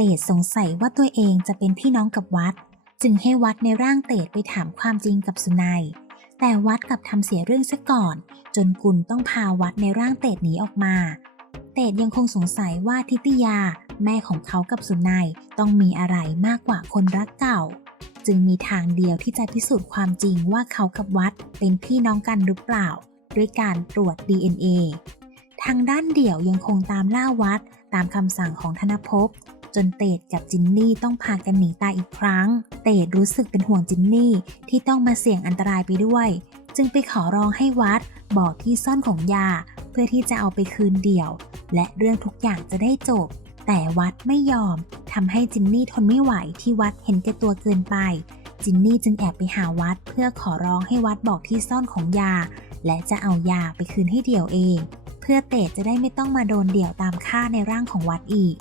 ตดสงสัยว่าตัวเองจะเป็นพี่น้องกับวัด จึงให้วัดในร่างเตดไปถามความจริงกับสุนัย แต่วัดกลับทำเสียเรื่องซะก่อน จนกุลต้องพาวัดในร่างเตดหนีออกมา เตดยังคงสงสัยว่าทิติยา แม่ของเขากับสุนัยต้องมีอะไรมากกว่าคนรักเก่า จึงมีทางเดียวที่จะพิสูจน์ความจริงว่าเขากับวัดเป็นพี่น้องกันหรือเปล่า ด้วยการตรวจ DNA ทางด้านเดี่ยวยังคงตามล่าวัดตามคำสั่งของธนภพ จนเตดกับจินนี่ต้องพากันหนีตายอีกครั้ง เตดรู้สึกเป็นห่วงจินนี่ที่ต้องมาเสี่ยงอันตรายไปด้วย จึงไปขอร้องให้วัดบอกที่ซ่อนของยา เพื่อที่จะเอาไปคืนเดี่ยว และเรื่องทุกอย่างจะได้จบ แต่วัดไม่ยอมทำให้จินนี่ทนไม่ไหวที่วัดเห็นแก่ตัวเกินไป จินนี่จึงแอบไปหาวัดเพื่อขอร้องให้วัดบอกที่ซ่อนของยา และจะเอายาไปคืนให้เดี่ยวเอง เพื่อเตดจะได้ไม่ต้องมาโดนเดี่ยวตามฆ่าในร่างของวัดอีก